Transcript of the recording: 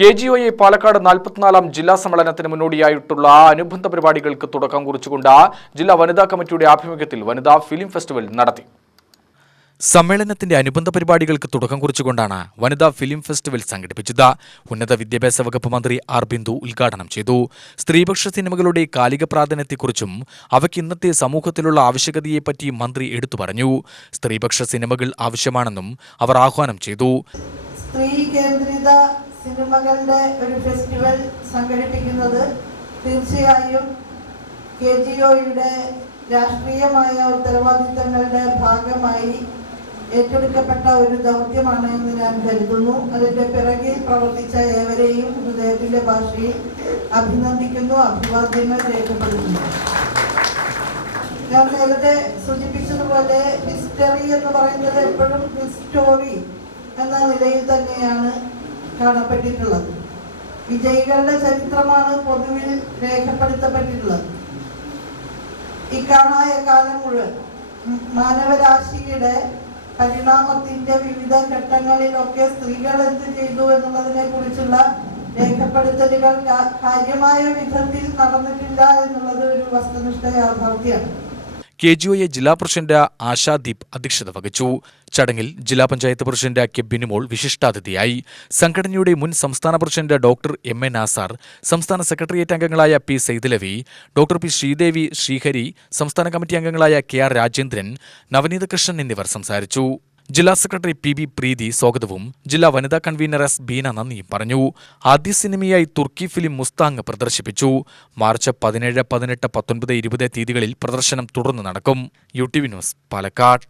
KGOA Palakkad 44-ാം ജില്ലാ സമ്മേളനത്തിന് മുന്നോടിയായിട്ടുള്ള അനുബന്ധ പരിപാടികൾക്ക് തുടക്കം കുറിച്ചുകൊണ്ട് ജില്ലാ വനിതാ കമ്മിറ്റിയുടെ ആഭിമുഖ്യത്തിൽ വനിതാ ഫിലിം ഫെസ്റ്റിവൽ നടത്തി. സമ്മേളനത്തിന്റെ അനുബന്ധ പരിപാടികൾക്ക് തുടക്കം കുറിച്ചുകൊണ്ടാണ് വനിതാ ഫിലിം ഫെസ്റ്റിവൽ സംഘടിപ്പിച്ചത്. ഉന്നത വിദ്യാഭ്യാസ വകുപ്പ് മന്ത്രി ആർ ബിന്ദു ഉദ്ഘാടനം ചെയ്തു. സ്ത്രീപക്ഷ സിനിമകളുടെ കാലിക പ്രാധാന്യത്തെക്കുറിച്ചും അവയ്ക്ക് ഇന്നത്തെ സമൂഹത്തിലുള്ള ആവശ്യകതയെപ്പറ്റി മന്ത്രി എടുത്തു പറഞ്ഞു. സ്ത്രീപക്ഷ സിനിമകൾ ആവശ്യമാണെന്നും അവർ ആഹ്വാനം ചെയ്തു. സിനിമകളുടെ ഒരു ഫെസ്റ്റിവൽ സംഘടിപ്പിക്കുന്നത് തീർച്ചയായും KGOയുടെ രാഷ്ട്രീയമായ ഉത്തരവാദിത്തങ്ങളുടെ ഭാഗമായി ഏറ്റെടുക്കപ്പെട്ട ഒരു ദൗത്യമാണ് എന്ന് ഞാൻ കരുതുന്നു. അതിന്റെ പിറകിൽ പ്രവർത്തിച്ച ഏവരെയും ഹൃദയത്തിന്റെ ഭാഷയിൽ അഭിനന്ദിക്കുന്നു, അഭിവാദ്യങ്ങൾ രേഖപ്പെടുത്തുന്നു. ഞാൻ നേരത്തെ സൂചിപ്പിച്ചതുപോലെ ഹിസ്റ്ററി എന്ന് പറയുന്നത് എപ്പോഴും ഹിസ്റ്റോറി എന്ന നിലയിൽ തന്നെയാണ് കാണപ്പെട്ടിട്ടുള്ളത്. വിജയികളുടെ ചരിത്രമാണ് പൊതുവിൽ രേഖപ്പെടുത്തപ്പെട്ടിട്ടുള്ളത്. ഇക്കാണായ കാലം മുഴുവൻ മാനവരാശിയുടെ പരിണാമത്തിന്റെ വിവിധ ഘട്ടങ്ങളിലൊക്കെ സ്ത്രീകൾ എന്ത് ചെയ്തു എന്നുള്ളതിനെ കുറിച്ചുള്ള രേഖപ്പെടുത്തലുകൾ കാര്യമായ വിധത്തിൽ നടന്നിട്ടില്ല എന്നുള്ളത് ഒരു വസ്തുനിഷ്ഠ യാഥാർത്ഥ്യമാണ്. KGOA ജില്ലാ പ്രസിഡന്റ് ആശാദീപ് അധ്യക്ഷത വഹിച്ചു. ചടങ്ങിൽ ജില്ലാ പഞ്ചായത്ത് പ്രസിഡന്റ് കെ ബിനുമോൾ വിശിഷ്ടാതിഥിയായി. സംഘടനയുടെ മുൻ സംസ്ഥാന പ്രസിഡന്റ് ഡോക്ടർ MA നാസർ, സംസ്ഥാന സെക്രട്ടേറിയറ്റ് അംഗങ്ങളായ P Saidalavi, doctor P Sreedevi, Sreehari, സംസ്ഥാന കമ്മിറ്റി അംഗങ്ങളായ KR രാജേന്ദ്രൻ, നവനീത കൃഷ്ണൻ എന്നിവർ സംസാരിച്ചു. ജില്ലാ സെക്രട്ടറി PB പ്രീതി സ്വാഗതവും ജില്ലാ വനിതാ കൺവീനർ S ബീന നന്ദിയും പറഞ്ഞു. ആദ്യ സിനിമയായി തുർക്കി ഫിലിം മുസ്താങ് പ്രദർശിപ്പിച്ചു. മാർച്ച് 17, 18, 19, 20 തീയതികളിൽ പ്രദർശനം തുടർന്ന് നടക്കും. UTV news, Palakkad.